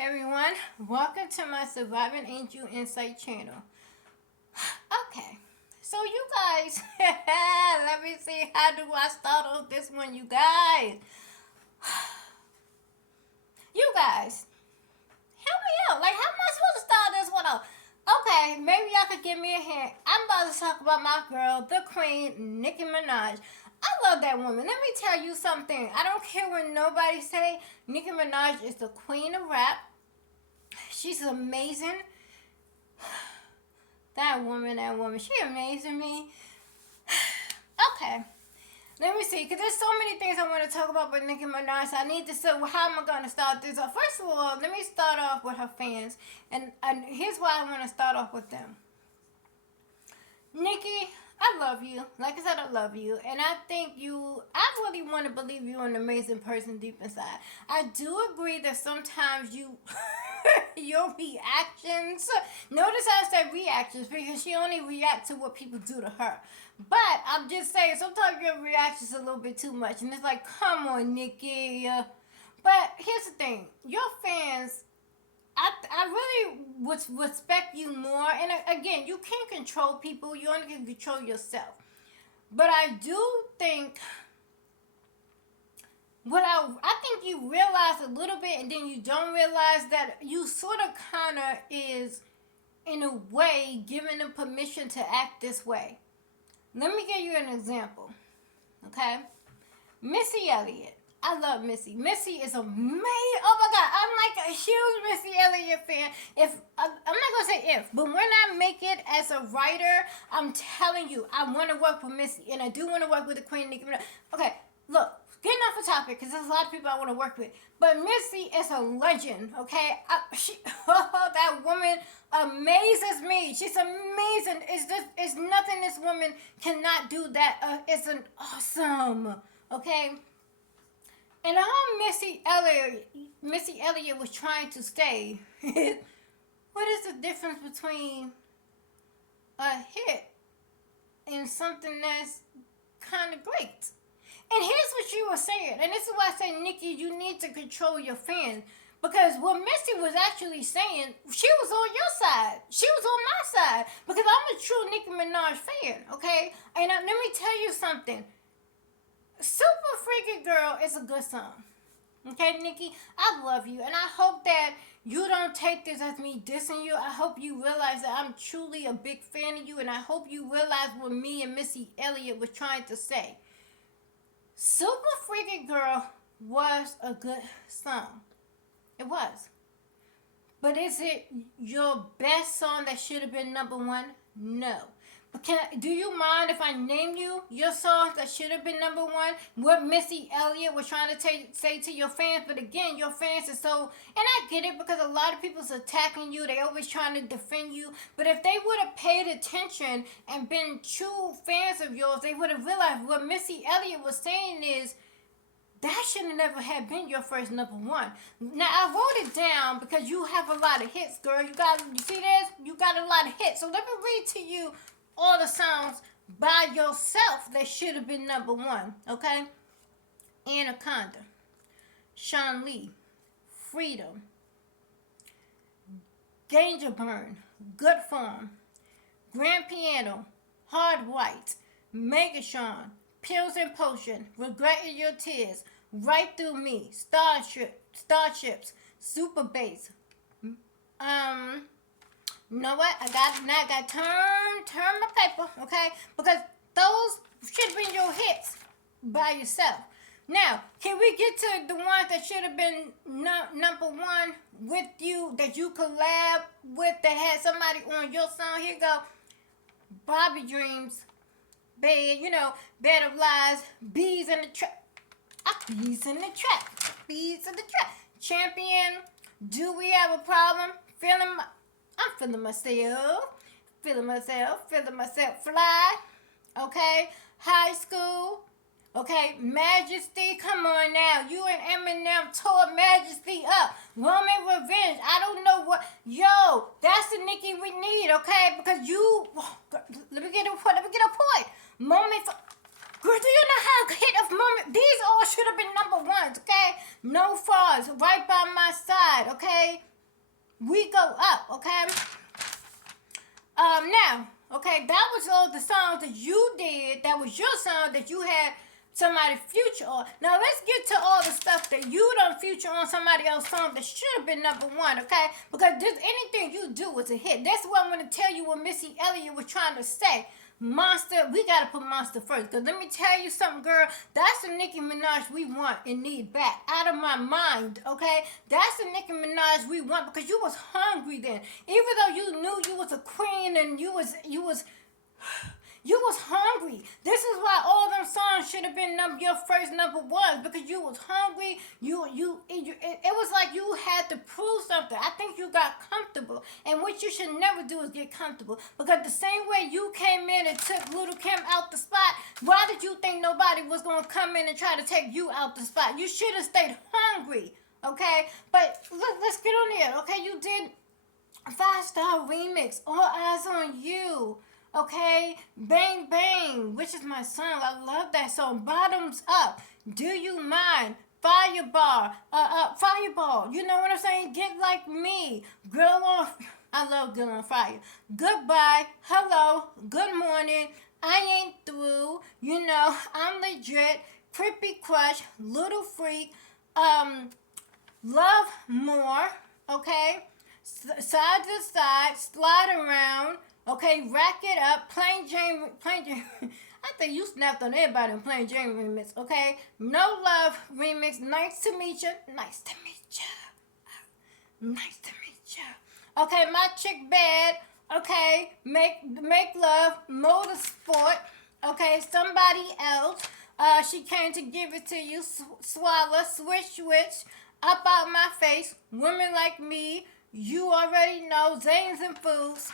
everyone. Welcome to my Surviving Angel Insight channel. Okay, so you guys, let me see, how do I start off this one, you guys? You guys, help me out. Like, how am I supposed to start this one off? Okay, maybe y'all could give me a hint. I'm about to talk about my girl, the queen, Nicki Minaj. I love that woman. Let me tell you something. I don't care what nobody say. Nicki Minaj is the queen of rap. She's amazing. That woman, she amazing me. Okay, let me see, because there's so many things I want to talk about with Nicki Minaj. So I need to say, well, how am I going to start this off? First of all, let me start off with her fans. And here's why I want to start off with them. Nicki, I love you. Like I said, I love you. And I think I really want to believe you're an amazing person deep inside. I do agree that sometimes your reactions, notice I said reactions because she only reacts to what people do to her. But I'm just saying, sometimes your reactions a little bit too much. And it's like, come on, Nicki. But here's the thing. Your fans, I really would respect you more. And again, you can't control people. You only can control yourself. But I do think I think you realize a little bit, and then you don't realize that you sort of kind of is, in a way, giving them permission to act this way. Let me give you an example. Okay, Missy Elliott. I love Missy. Missy is amazing. Oh my God, I'm like a huge Missy Elliott fan. I'm not gonna say if, but when I make it as a writer, I'm telling you, I want to work with Missy, and I do want to work with the Queen Nicki Minaj. Okay, look, getting off the topic because there's a lot of people I want to work with, but Missy is a legend. Okay, that woman amazes me. She's amazing. It's nothing this woman cannot do that is an awesome. Okay. And all Missy Elliott was trying to say is, what is the difference between a hit and something that's kind of great? And here's what you were saying, and this is why I say, Nicki, you need to control your fans. Because what Missy was actually saying, she was on your side. She was on my side. Because I'm a true Nicki Minaj fan, okay? And let me tell you something. Super Freaky Girl is a good song. Okay, Nicki, I love you. And I hope that you don't take this as me dissing you. I hope you realize that I'm truly a big fan of you. And I hope you realize what me and Missy Elliott was trying to say. Super Freaky Girl was a good song. It was. But is it your best song that should have been number one? No. But do you mind if I name you your songs that should have been number one? What Missy Elliott was trying to say to your fans. But again, your fans are so... And I get it because a lot of people's attacking you. They always trying to defend you. But if they would have paid attention and been true fans of yours, they would have realized what Missy Elliott was saying is, that should have never have been your first number one. Now, I wrote it down because you have a lot of hits, girl. You see this? You got a lot of hits. So let me read to you all the songs by yourself that should have been number one, okay? Anaconda, Sean Lee, Freedom, Danger Burn, Good Form, Grand Piano, Hard White, Megatron, Pills and Potion, Regretting Your Tears, Right Through Me, Starships, Super Bass, you know what? I got to turn my paper, okay? Because those should have been your hits by yourself. Now, can we get to the ones that should have been number one with you, that you collab with, that had somebody on your song? Here you go. Bobby Dreams, Bed of Lies, Bees in the Trap. Bees in the Trap. Bees in the Trap. Champion, Do We Have a Problem? I'm feeling myself, Fly, okay, High School, okay, Majesty, come on now, you and Eminem tore Majesty up, Roman Revenge, I don't know what, that's the Nicki we need, okay, because let me get a point, Moment, girl, do you know how hit of Moment, these all should have been number ones, okay, No Fraud, was right by my side, okay? We go up, okay? Now, okay, that was all the songs that you did. That was your song that you had somebody future on. Now let's get to all the stuff that you don't feature on somebody else's song that should have been number one, okay? Because this, anything you do was a hit. That's what I'm going to tell you what Missy Elliott was trying to say. Monster, we gotta put Monster first. Because let me tell you something, girl. That's the Nicki Minaj we want and need back. Out of my mind, okay? That's the Nicki Minaj we want because you was hungry then. Even though you knew you was a queen and you was hungry. This is why all them songs should have been your first number ones because you was hungry. It was like you had to prove something. I think you got comfortable, and what you should never do is get comfortable because the same way you came in and took Little Kim out the spot, why did you think nobody was gonna come in and try to take you out the spot? You should have stayed hungry, okay? But let's get on there, okay? You did 5-star remix, All Eyes on You. Okay, Bang Bang, which is my song. I love that song. Bottoms Up, Do You Mind, Fireball, Fireball. You know what I'm saying? Get Like Me, Girl on. I love Girl on Fire. Goodbye, Hello, Good Morning, I Ain't Through. You know, I'm Legit, Crippy Crush, Little Freak, Love More. Okay, Side to Side, Slide Around. Okay, Rack It Up, Plain Jane. I think you snapped on everybody in Plain Jane remix, okay? No Love remix, Nice to Meet You. Nice to meet you. Nice to meet you. Okay, My Chick Bad. Okay, Make Love, Motorsport. Okay, Somebody Else. She came to give it to you. Swallow, Switch, Up Out My Face, Women Like Me. You already know, Zanes and Fools.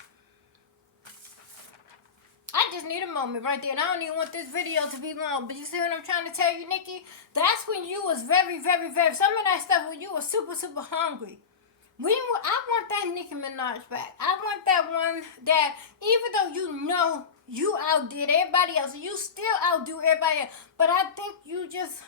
I just need a moment right there. And I don't even want this video to be long. But you see what I'm trying to tell you, Nicki? That's when you was very, very, very... Some of that stuff when you were super, super hungry. I want that Nicki Minaj back. I want that one that even though you know you outdid everybody else, you still outdo everybody else. But I think you just...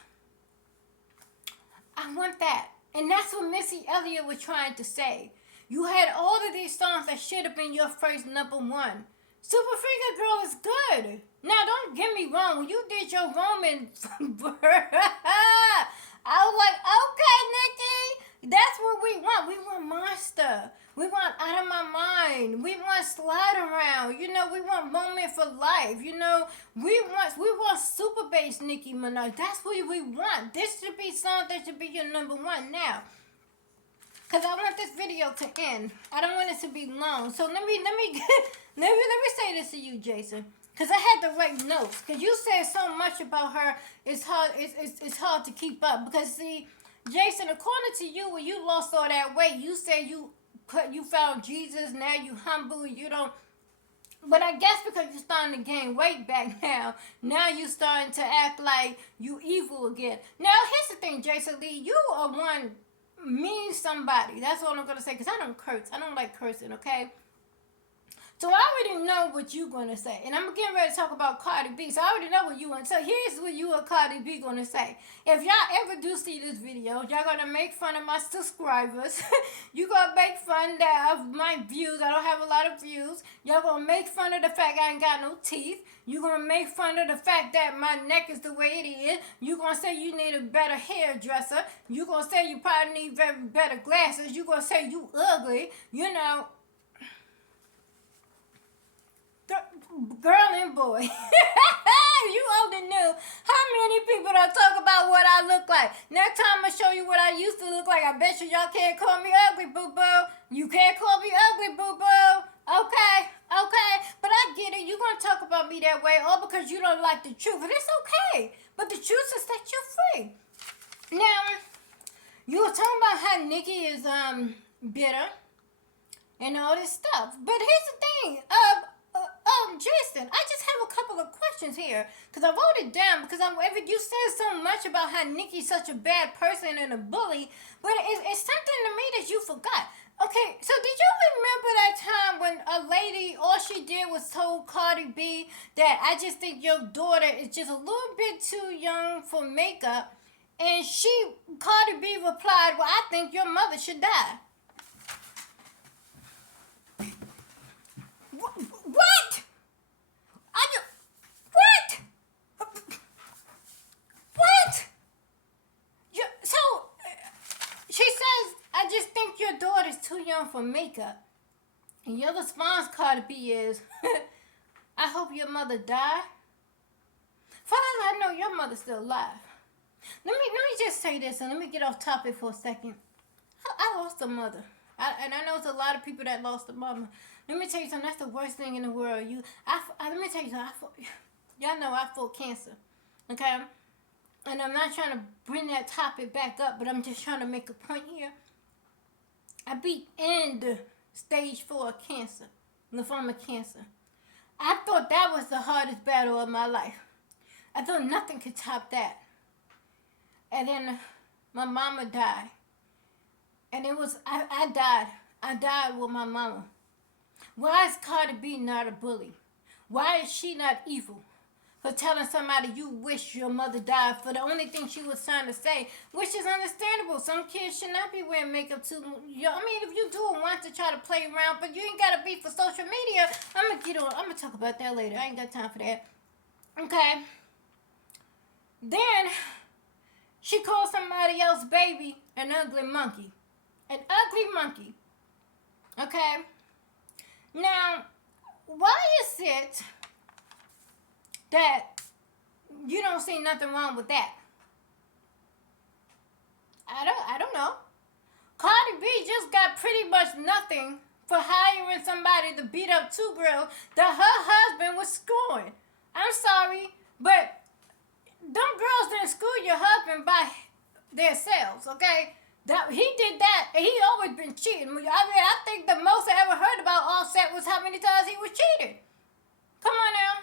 I want that. And that's what Missy Elliott was trying to say. You had all of these songs that should have been your first number one. Super Freaker Girl is good. Now, don't get me wrong. When you did your Roman, I was like, okay, Nicki, that's what we want. We want Monster. We want Out of My Mind. We want Slide Around. You know, we want Moment for Life. You know, we want Super Bass Nicki Minaj. That's what we want. This should be something that should be your number one now. Because I want this video to end. I don't want it to be long. So let me say this to you, Jason. Because I had to write notes. Because you said so much about her, it's hard to keep up. Because see, Jason, according to you, when you lost all that weight, you said you found Jesus, now you humble, you don't. But I guess because you're starting to gain weight back now you starting to act like you evil again. Now, here's the thing, Jason Lee, you are one mean somebody. That's all I'm going to say because I don't curse. I don't like cursing, okay? So I already know what you're going to say. And I'm getting ready to talk about Cardi B. So I already know what you want. So here's what you and Cardi B going to say. If y'all ever do see this video, y'all going to make fun of my subscribers. You going to make fun of my views. I don't have a lot of views. Y'all going to make fun of the fact I ain't got no teeth. You going to make fun of the fact that my neck is the way it is. You going to say you need a better hairdresser. You going to say you probably need better glasses. You going to say you ugly. You know. Girl and boy, you only knew how many people don't talk about what I look like. Next time I show you what I used to look like, I bet you y'all can't call me ugly, boo-boo. You can't call me ugly, boo-boo. Okay. But I get it. You're going to talk about me that way all because you don't like the truth. And it's okay. But the truth is that you're free. Now, you were talking about how Nicki is bitter and all this stuff. But here's the thing. Jason, I just have a couple of questions here because I wrote it down because you said so much about how Nicki's such a bad person and a bully, but it's something to me that you forgot. Okay, so did you remember that time when a lady, all she did was told Cardi B that I just think your daughter is just a little bit too young for makeup, And Cardi B replied, well, I think your mother should die. What? What? What? So, she says, I just think your daughter's too young for makeup. And your response, Cardi B, is, I hope your mother died. Far as I know, your mother's still alive. Let me just say this, and let me get off topic for a second. I lost a mother. And I know it's a lot of people that lost a mama. Let me tell you something. That's the worst thing in the world. Let me tell you something. Y'all know I fought cancer. Okay? And I'm not trying to bring that topic back up, but I'm just trying to make a point here. I beat end stage 4 cancer, lymphoma cancer. I thought that was the hardest battle of my life. I thought nothing could top that. And then my mama died. And it was, I died. I died with my mama. Why is Cardi B not a bully? Why is she not evil? For telling somebody you wish your mother died for the only thing she was trying to say, which is understandable. Some kids should not be wearing makeup too. If you do it once to try to play around, but you ain't got to be for social media. I'm going to talk about that later. I ain't got time for that. Okay. Then she called somebody else baby an ugly monkey. An ugly monkey. Okay? Now, why is it that you don't see nothing wrong with that? I don't know. Cardi B just got pretty much nothing for hiring somebody to beat up 2 girls that her husband was screwing. I'm sorry, but them girls didn't screw your husband by themselves, okay? That he did that, and he always been cheating. I think the most I ever heard about Offset was how many times he was cheating. Come on now.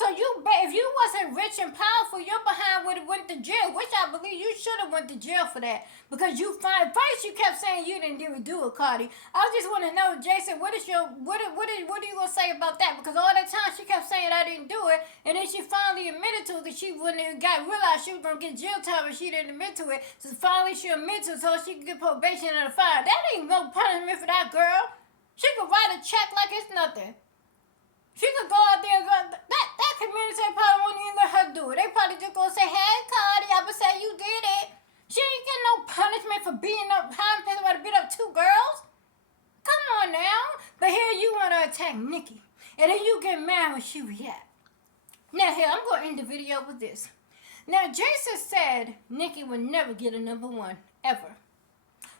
So if you wasn't rich and powerful, your behind would have went to jail, which I believe you should have went to jail for that. Because first you kept saying you didn't do it, Cardi. I just want to know, Jason, what are you gonna say about that? Because all that time she kept saying I didn't do it, and then she finally admitted to it because she wouldn't have realized she was gonna get jail time if she didn't admit to it. So finally she admitted to it so she could get probation and a fine. That ain't no punishment for that girl. She could write a check like it's nothing. She could go out there and go, that community probably won't even let her do it. They probably just gonna say, hey, Cardi, I'm gonna say you did it. She ain't getting no punishment for beating up, hiring somebody to beat up 2 girls. Come on now. But here you want to attack Nicki. And then you get mad when she react. Now here, I'm going to end the video with this. Now, Jason said Nicki would never get a #1, ever.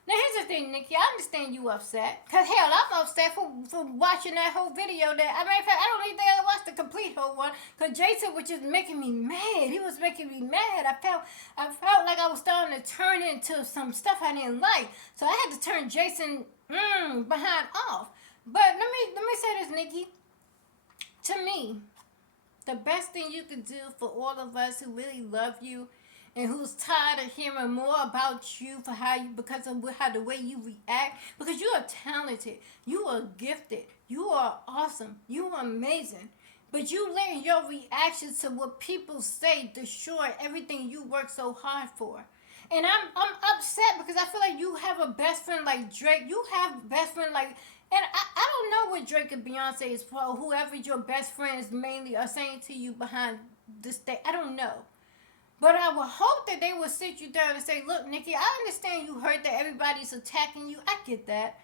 Now, here's the thing, Nicki. I understand you upset. Because, hell, I'm upset for watching that whole video. I don't even think I watched the complete whole one. Because Jason was just making me mad. He was making me mad. I felt like I was starting to turn into some stuff I didn't like. So I had to turn Jason behind off. But let me say this, Nicki. To me, the best thing you could do for all of us who really love you and who's tired of hearing more about you because of how the way you react, because you are talented, you are gifted, you are awesome, you are amazing, but you letting your reactions to what people say destroy everything you work so hard for. And I'm upset because I feel like you have a best friend like Drake. You have a best friend like, and I don't know what Drake and Beyonce is for, whoever your best friends mainly are saying to you behind this thing. I don't know. But I would hope that they would sit you down and say, look, Nicki, I understand you heard that everybody's attacking you. I get that.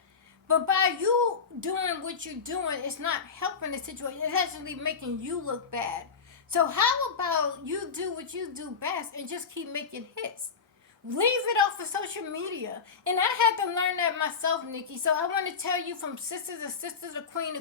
But by you doing what you're doing, it's not helping the situation. It's actually making you look bad. So how about you do what you do best and just keep making hits? Leave it off of social media. And I had to learn that myself, Nicki. So I want to tell you from sisters to sisters to queen,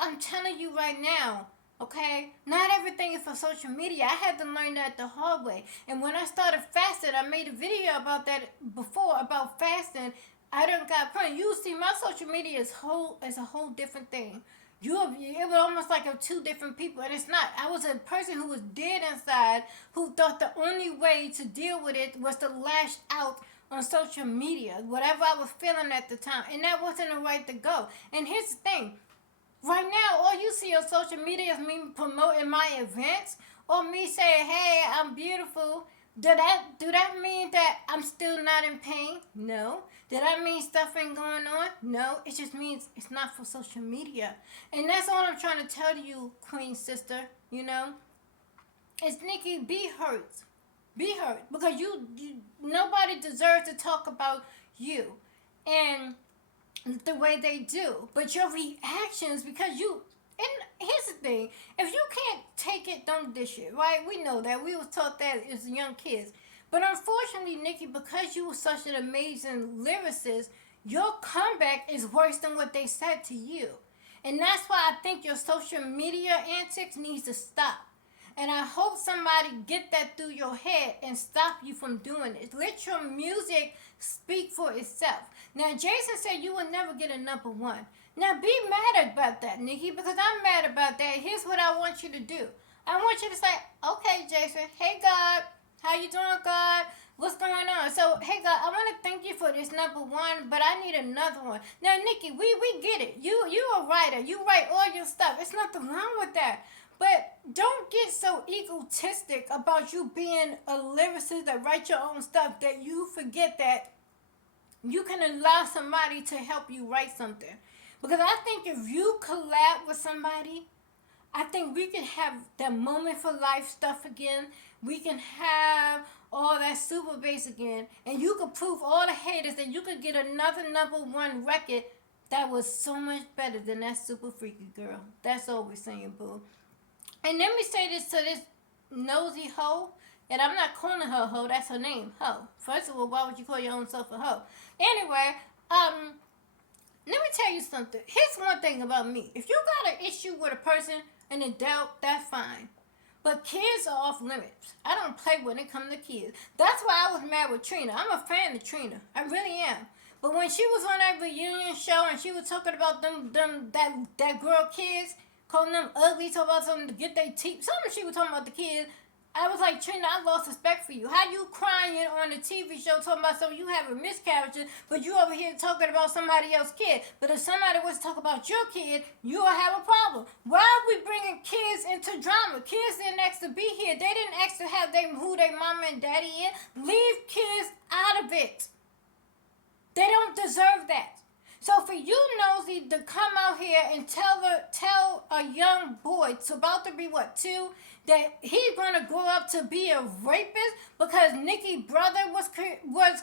I'm telling you right now, okay? Not everything is for social media. I had to learn that the hard way. And when I started fasting, I made a video about that before, about fasting. I done got point. You see, my social media is a whole different thing. It was almost like 2 different people, and it's not. I was a person who was dead inside, who thought the only way to deal with it was to lash out on social media, whatever I was feeling at the time, and that wasn't the right to go. And here's the thing. Right now, all you see on social media is me promoting my events or me saying, "Hey, I'm beautiful." Do that mean that I'm still not in pain? No. Did that mean stuff ain't going on? No. It just means it's not for social media. And that's all I'm trying to tell you, Queen Sister. You know, it's Nikki. Be hurt. Be hurt because you nobody deserves to talk about you. And the way they do. But your reactions, because you, and here's the thing, if you can't take it, don't dish it, right? We know that. We was taught that as young kids. But unfortunately, Nikki, because you were such an amazing lyricist, your comeback is worse than what they said to you. And that's why I think your social media antics needs to stop. And I hope somebody get that through your head and stop you from doing it. Let your music speak for itself. Now, Jason said you will never get a number one. Now, be mad about that, Nikki, because I'm mad about that. Here's what I want you to do. I want you to say, okay, Jason, hey, God, how you doing, God? What's going on? So, hey, God, I want to thank you for this number one, but I need another one. Now, Nikki, we get it. You a writer. You write all your stuff. It's nothing wrong with that. But don't get so egotistic about you being a lyricist that write your own stuff that you forget that you can allow somebody to help you write something. Because I think if you collab with somebody, I think we can have that moment for life stuff again. We can have all that super bass again. And you could prove all the haters that you could get another number one record that was so much better than that super freaky girl. That's all we're saying, boo. And let me say this to this nosy hoe. And I'm not calling her a hoe, that's her name, hoe. First of all, why would you call your own self a hoe? Anyway, let me tell you something. Here's one thing about me. If you got an issue with a person, an adult, that's fine. But kids are off limits. I don't play when it comes to kids. That's why I was mad with Trina. I'm a fan of Trina. I really am. But when she was on that reunion show and she was talking about that girl kids, calling them ugly, talking about something to get their teeth, something she was talking about the kids, I was like, Trina, I lost respect for you. How you crying on a TV show talking about something you having miscarriages, but you over here talking about somebody else's kid. But if somebody was to talk about your kid, you'll have a problem. Why are we bringing kids into drama? Kids didn't ask to be here. They didn't ask to have who their mama and daddy is. Leave kids out of it. They don't deserve that. So for you, Nosy, to come out here and tell a young boy, it's about to be what, 2, that he's gonna grow up to be a rapist because Nicki's brother was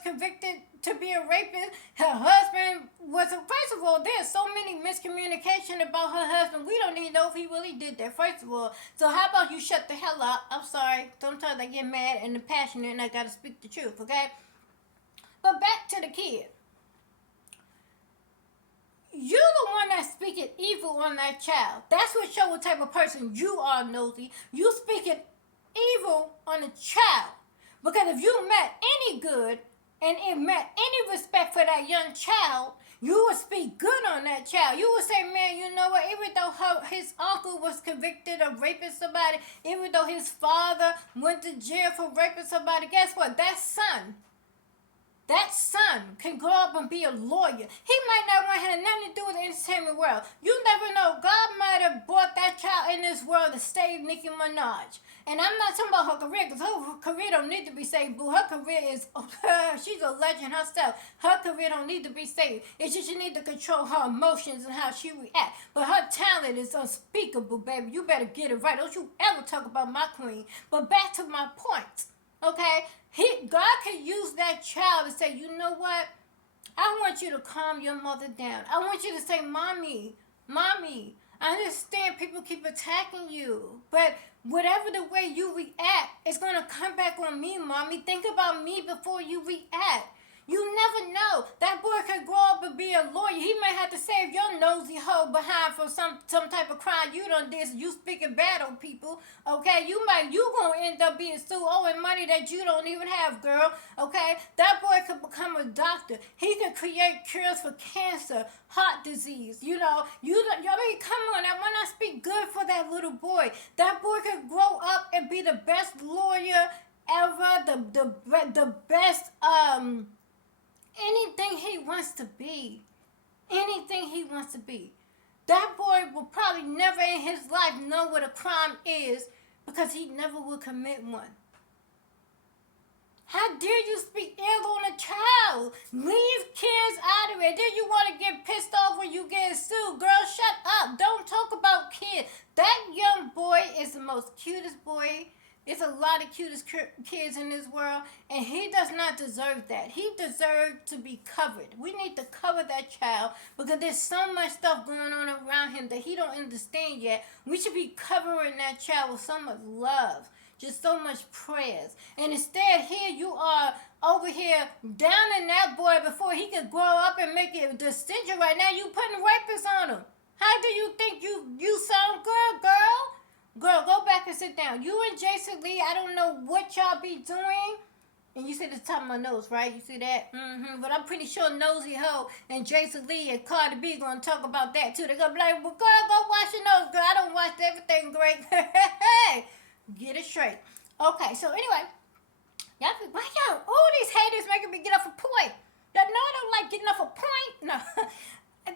convicted to be a rapist. Her husband was first of all, there's so many miscommunication about her husband. We don't even know if he really did that. First of all, so how about you shut the hell up? I'm sorry. Sometimes I get mad and passionate, and I gotta speak the truth. Okay. But back to the kid. You're the one that's speaking evil on that child. That's what show what type of person you are, Nosy. You speaking evil on a child. Because if you meant any good and it meant any respect for that young child, you would speak good on that child. You would say, man, you know what? Even though his uncle was convicted of raping somebody, even though his father went to jail for raping somebody, guess what? That son can grow up and be a lawyer. He might not want to have nothing to do with the entertainment world. You never know. God might have brought that child in this world to save Nicki Minaj. And I'm not talking about her career, because her career don't need to be saved, boo. Her career is, she's a legend herself. Her career don't need to be saved. It's just you need to control her emotions and how she reacts. But her talent is unspeakable, baby. You better get it right. Don't you ever talk about my queen. But back to my point, okay? God can use that child to say, you know what? I want you to calm your mother down. I want you to say, Mommy, I understand people keep attacking you, but whatever the way you react, it's going to come back on me, Mommy. Think about me before you react. You never know. That boy could grow up and be a lawyer. He might have to save your nosy hoe behind for some type of crime you done did. You speaking bad on people, okay? You gonna end up being sued owing money that you don't even have, girl, okay? That boy could become a doctor. He could create cures for cancer, heart disease. I mean, come on. Now, when I speak good for that little boy, that boy could grow up and be the best lawyer ever, the best anything he wants to be. Anything he wants to be. That boy will probably never in his life know what a crime is because he never will commit one. How dare you speak ill on a child? Leave kids out of it. Then you want to get pissed off when you get sued. Girl, shut up. Don't talk about kids. That young boy is the most cutest boy. There's a lot of cutest kids in this world, and he does not deserve that. He deserves to be covered. We need to cover that child because there's so much stuff going on around him that he don't understand yet. We should be covering that child with so much love, just so much prayers. And instead, here you are over here downing that boy before he could grow up and make a decision. Right now, you putting rapists on him. How do you think you sound good, girl? Girl, go back and sit down. You and Jason Lee, I don't know what y'all be doing. And you see the top of my nose, right? You see that? Mm-hmm. But I'm pretty sure Nosy Ho and Jason Lee and Cardi B going to talk about that too. They're going to be like, well, girl, go wash your nose, girl. I don't wash everything great. Hey, get it straight. Okay, so anyway, y'all think, why y'all, all these haters making me get off a point? No, I don't like getting off a point. No.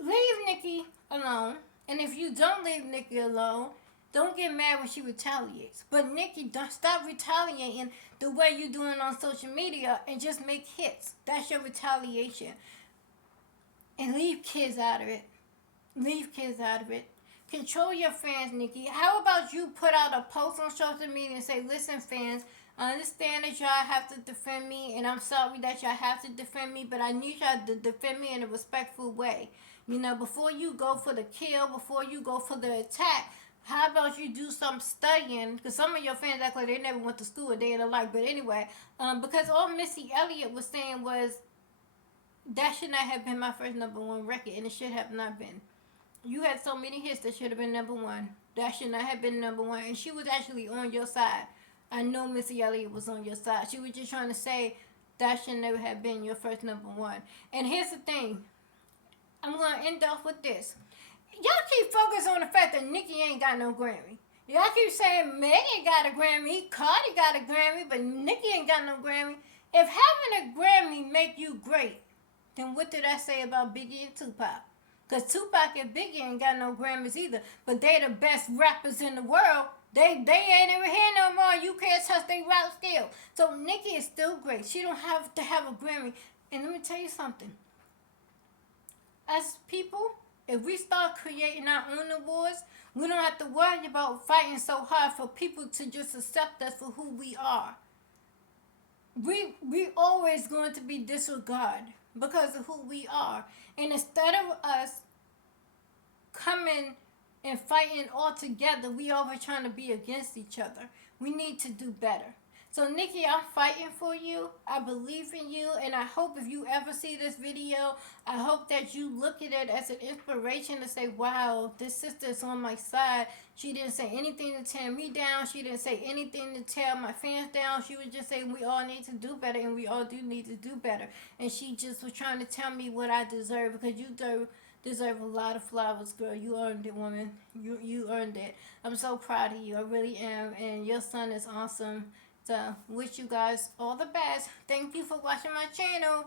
Leave Nicki alone. And if you don't leave Nicki alone, don't get mad when she retaliates. But Nicki, don't stop retaliating the way you're doing on social media and just make hits. That's your retaliation. And leave kids out of it. Leave kids out of it. Control your fans, Nicki. How about you put out a post on social media and say, listen, fans, I understand that y'all have to defend me, and I'm sorry that y'all have to defend me, but I need y'all to defend me in a respectful way. You know, before you go for the kill, before you go for the attack, how about you do some studying? Because some of your fans act like they never went to school a day in their life. But anyway, because all Missy Elliott was saying was, that should not have been my first #1 record, and it should have not been. You had so many hits that should have been #1. That should not have been #1. And she was actually on your side. I know Missy Elliott was on your side. She was just trying to say that should never have been your first #1. And here's the thing. I'm going to end off with this. Y'all keep focusing on the fact that Nicki ain't got no Grammy. Y'all keep saying Megan got a Grammy, Cardi got a Grammy, but Nicki ain't got no Grammy. If having a Grammy make you great, then what did I say about Biggie and Tupac? Because Tupac and Biggie ain't got no Grammys either, but they the best rappers in the world. They ain't ever here no more. You can't touch their rap skill. So Nicki is still great. She don't have to have a Grammy. And let me tell you something. As people, if we start creating our own awards, we don't have to worry about fighting so hard for people to just accept us for who we are. We always going to be disregarded because of who we are. And instead of us coming and fighting all together, we always trying to be against each other. We need to do better. So Nicki, I'm fighting for you. I believe in you, and I hope if you ever see this video, I hope that you look at it as an inspiration to say, wow, this sister is on my side. She didn't say anything to tear me down. She didn't say anything to tear my fans down. She was just saying we all need to do better, and we all do need to do better. And she just was trying to tell me what I deserve, because you deserve a lot of flowers, girl. You earned it, woman. You earned it. I'm so proud of you. I really am. And your son is awesome. So, wish you guys all the best. Thank you for watching my channel.